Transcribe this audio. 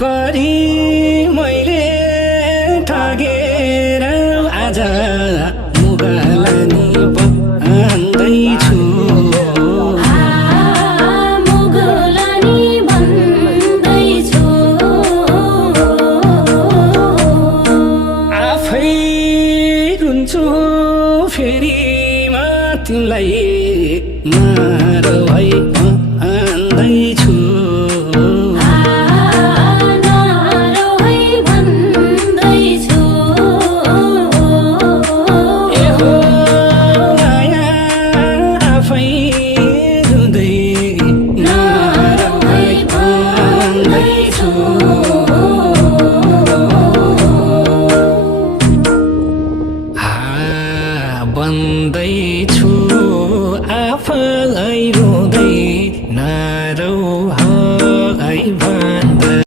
curry मैले ठगेर आज मुगलानी भन्दैछु मुगलानी भन्दैछु आफै रुन्छु फेरि म तिमीलाई मार भई भन्दैछु Oh